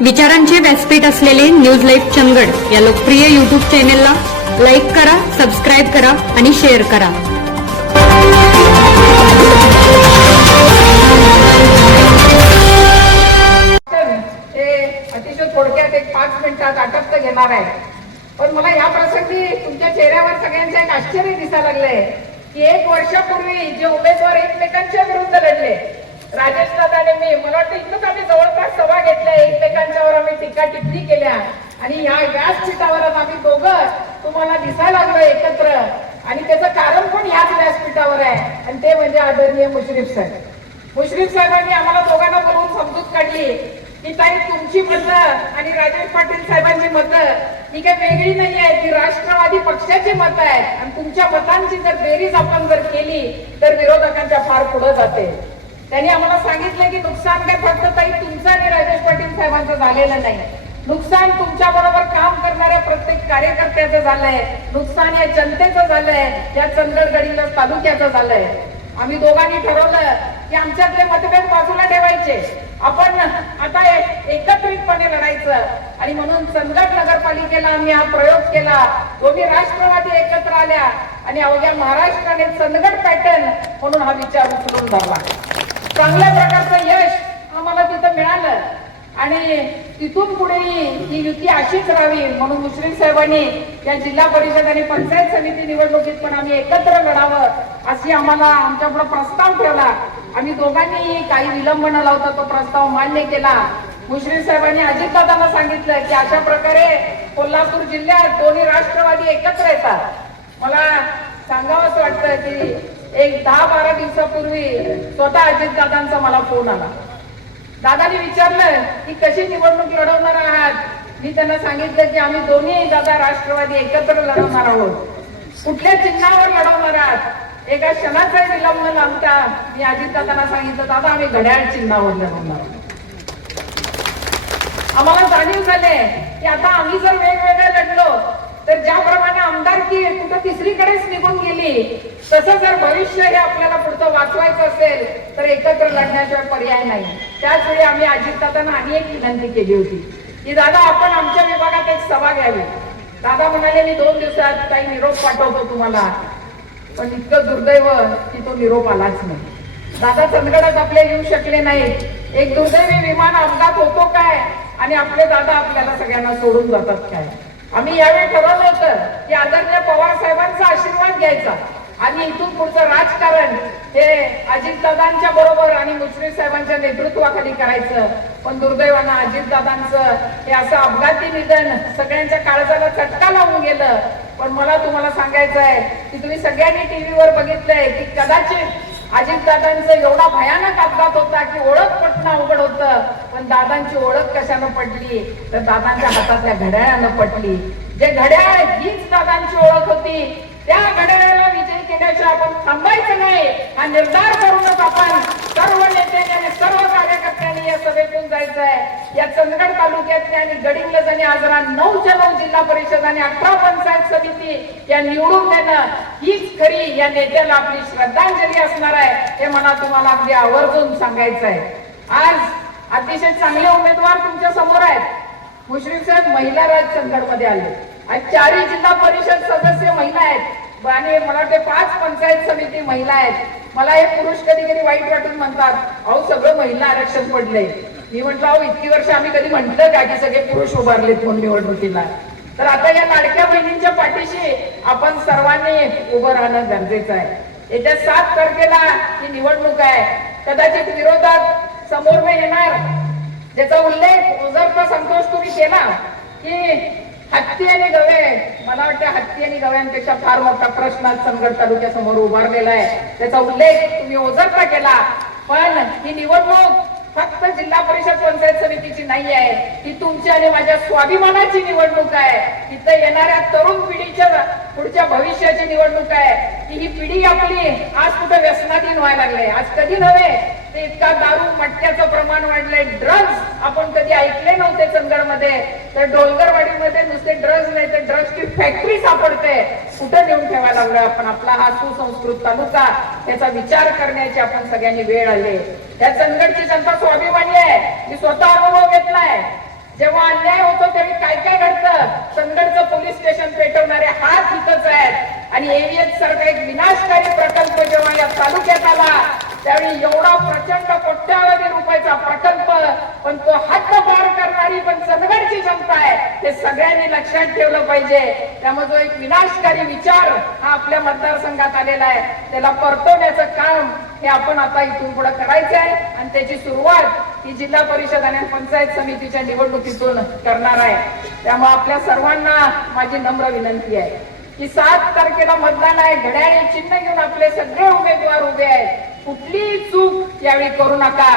विचारांचे व्यासपीठ असलेले न्यूज लाईव्ह चंदगड या लोकप्रिय यूट्यूब चॅनेलला लाईक करा, सबस्क्राईब करा आणि शेअर करा. अतिशय थोडक्यात एक 5 मिनिटात आटप्त घेणार आहे. पण मला या प्रसंगी तुमच्या चेहऱ्यावर सगळ्यांचं एक आश्चर्य दिसायला लागलंय की 1 वर्षापूर्वी जे उमेदवार एकमेकांच्या विरुद्ध लढले, राजेश दादा आणि मी, मला वाटतं इतकंच आम्ही जवळपास सभा घेतल्या, एकमेकांच्यावर आम्ही टीका टिप्पणी केल्या आणि या व्यासपीठावर आम्ही दोघं तुम्हाला दिसायला लागलो एकत्र. आणि त्याचं कारण पण ह्याच व्यासपीठावर आहे आणि ते म्हणजे आदरणीय मुश्रीफ साहेब. मुश्रीफ साहेबांनी आम्हाला दोघांना बोलवून समजूत काढली की ताई तुमची मतं आणि राजेश पाटील साहेबांची मतं ही काही वेगळी नाही आहे, ती राष्ट्रवादी पक्षाची मतं आहेत आणि तुमच्या मतांची जर बेरीज आपण जर केली तर विरोधकांच्या फार पुढे जाते. त्यांनी आम्हाला सांगितलं की नुकसान काय फक्त ताई तुमचं आणि राजेश पाटील साहेबांचं झालेलं नाही, नुकसान तुमच्या बरोबर काम करणाऱ्या प्रत्येक कार्यकर्त्याचं झालंय, नुकसान या जनतेचं झालंय, या चंदगड गडिंग्लज तालुक्याचं झालंय. आम्ही दोघांनी ठरवलं की आमच्यातले मतभेद बाजूला ठेवायचे, आपण आता एकत्रितपणे लढायचं. आणि म्हणून चंदगड नगरपालिकेला आम्ही हा प्रयोग केला. दोन्ही राष्ट्रवादी एकत्र आल्या आणि अवघ्या महाराष्ट्राने चंदगड पॅटर्न म्हणून हा विचार उचलून धरला. चांगल्या प्रकारचं यश आम्हाला तिथं मिळालं आणि तिथून पुढे ही युती अशीच राहावी म्हणून मुश्रीफ साहेबांनी या जिल्हा परिषद आणि पंचायत समिती निवडणुकीत पण आम्ही एकत्र लढावं अशी आम्हाला आमच्यापुढे प्रस्ताव ठेवला. आम्ही दोघांनी काही विलंब न लावता तो प्रस्ताव मान्य केला. मुश्रीफ साहेबांनी अजितदादांना सांगितलं की अशा प्रकारे कोल्हापूर जिल्ह्यात दोन्ही राष्ट्रवादी एकत्र येतात. मला सांगावंच वाटतं की एक 10-12 दिवसापूर्वी स्वतः अजितदादांचा मला फोन आला. दादाने विचारलं की कशी निवडणूक लढवणार आहात. मी त्यांना सांगितलं की आम्ही दोन्ही दादा राष्ट्रवादी एकत्र लढवणार आहोत. कुठल्या चिन्हावर लढवणार आहात. एका क्षणाचा विलंब न लावता मी अजितदादांना सांगितलं दादा आम्ही घड्याळ चिन्हावर लढवणार आहोत. आम्हाला जाणीव झाले की आता आम्ही जर वेगवेगळे लढलो तर ज्याप्रमाणे आमदारकी कुठं तिसरीकडेच निघून गेली, तसं जर भविष्य हे आपल्याला पुढचं वाचवायचं असेल तर एकत्र लढण्याशिवाय पर्याय नाही. त्याच वेळी आम्ही अजितदादांना आणि एक विनंती केली होती की दादा आपण आमच्या विभागात एक सभा घ्यावी. दादा म्हणाले मी 2 दिवसात काही निरोप पाठवतो तुम्हाला. पण इतकं दुर्दैव की तो निरोप आलाच नाही. दादा चंदगडात आपले येऊ शकले नाहीत. एक दुर्दैवी विमान अपघात होतो काय आणि आपले दादा आपल्याला सगळ्यांना सोडून जातात काय. आम्ही यावेळी ठरवलं होतं की आदरणीय पवार साहेबांचा आशीर्वाद घ्यायचा आणि इथून पुढचं राजकारण हे अजितदादांच्या बरोबर आणि मुश्रीफ साहेबांच्या नेतृत्वाखाली करायचं. पण दुर्दैवानं अजितदादांचं हे असं अपघाती निधन सगळ्यांच्या काळजाला चटका लावून गेलं. पण मला तुम्हाला सांगायचं आहे की तुम्ही सगळ्यांनी टीव्हीवर बघितलंय की कदाचित अजितदादांचं एवढा भयानक अपघात होता की ओळख पटणं अवघड होतं. पण दादांची ओळख कशानं पडली तर दादांच्या हातातल्या घड्याळानं पडली. जे घड्याळ हीच दादांची ओळख होती. त्या घड्याळाला विजय केल्याशिवाय आपण थांबायचं नाही हा निर्धार करूनच आपण सर्व नेत्यांनी आणि सर्व कार्यकर्त्यांनी या सभेतून जायचं आहे. या चंदगड तालुक्यातल्या आणि गडिंग्लज आणि आजरा 9च्या 9 जिल्हा परिषद आणि 18 पंचायत समिती या निवडून देणं हीच खरी या नेत्याला आपली श्रद्धांजली असणार आहे. हे मला तुम्हाला अगदी आवर्जून सांगायचं आहे. आज अतिशय चांगले उमेदवार तुमच्या समोर आहेत. मुश्रीफ साहेब महिला राज चंदगड मध्ये आले. आज 4 जिल्हा परिषद सदस्य महिला आहेत आणि मला वाटते 5 पंचायत समिती महिला आहेत. मला हे पुरुष कधी कधी वाईट वाटून म्हणतात अहो सगळं महिला आरक्षण पडलंय. मी म्हटलं अहो इतकी वर्ष आम्ही कधी म्हटलं का की सगळे पुरुष उभारलेत म्हणून निवडणुकीला. तर आता या लाडक्या बहिणींच्या पाठीशी आपण सर्वांनी उभं राहणं गरजेचं आहे. येत्या 7 तारखेला ही निवडणूक आहे. कदाचित विरोधात समोर नाही येणार. ज्याचा उल्लेख ओझरचा संतोष तुम्ही केला की हत्ती आणि गवे, मला वाटतं हत्ती आणि गव्यांपेक्षा फार मोठा प्रश्न चंदगड तालुक्यासमोर उभारलेला आहे. त्याचा उल्लेख तुम्ही ओझरचा केला. पण ही निवडणूक फक्त जिल्हा परिषद पंचायत समितीची नाही आहे, ही तुमची आणि माझ्या स्वाभिमानाची निवडणूक आहे. इथं येणाऱ्या तरुण पिढीच्या पुढच्या भविष्याची निवडणूक आहे. की ही पिढी आपली आज कुठे व्यसनाधीन व्हायला लागले. आज कधी नव्हे ते इतका दारू मटक्याचं प्रमाण वाढलंय. ड्रग्ज आपण कधी ऐकले नव्हते चंदगडमध्ये, तर डोंगरवाडीमध्ये नुसते ड्रग्ज नाही तर ड्रग्जची फॅक्टरी सापडते. कुठे नेऊन ठेवायला लागलो आपण आपला हा सुसंस्कृत तालुका. याचा विचार करण्याची आपण सगळ्यांनी वेळ आली. या चंदगडची जनता स्वाभिमानी आहे. मी स्वतः अनुभव घेतलाय. जेव्हा अन्याय होतो त्यावेळी काय काय घडतं, चंदगडचं पोलीस स्टेशन पेटवणारे हात इथंच आहेत आणि एव्हीएच सारखा एक विनाशकारी प्रकल्प जेव्हा या तालुक्यात आला त्यावेळी एवढा प्रचंड कोट्यावधी रुपयाचा प्रकल्प, पण तो हद्द पार करणारी पण चंदगडची जनता आहे हे सगळ्यांनी लक्षात ठेवलं पाहिजे. त्यामुळे जो एक विनाशकारी विचार हा आपल्या मतदारसंघात आलेला आहे त्याला परतवण्याचं काम हे आपण आता इथून पुढे करायचं आहे आणि त्याची सुरुवात ही जिल्हा परिषद आणि पंचायत समितीच्या निवडणुकीतून करणार आहे. त्यामुळे आपल्या सर्वांना माझी नम्र विनंती आहे की 7 तारखेला मतदान आहे. घड्याळ चिन्ह घेऊन आपले सगळे उमेदवार उभे आहेत. कुठलीही चूक यावेळी करू नका,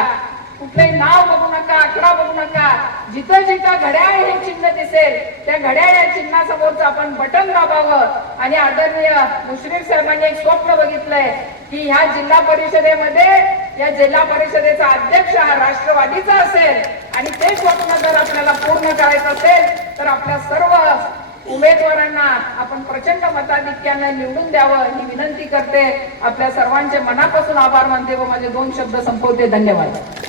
कुठलंही नाव बघू नका, आकडा बघू नका. जिथं जिथं घड्याळ हे चिन्ह दिसेल त्या घड्याळ या चिन्हासमोरचं आपण बटन दाबावं आणि आदरणीय मुश्रीफ साहेबांनी एक स्वप्न बघितलंय की ह्या जिल्हा परिषदेमध्ये या जिल्हा परिषदेचा अध्यक्ष हा राष्ट्रवादीचा असेल आणि ते स्वप्न जर आपल्याला पूर्ण करायचं असेल तर आपल्या सर्व उमेदवारांना आपण प्रचंड मताधिक्यानं निवडून द्यावं ही विनंती करते. आपल्या सर्वांचे मनापासून आभार मानते व माझे 2 शब्द संपवते. धन्यवाद.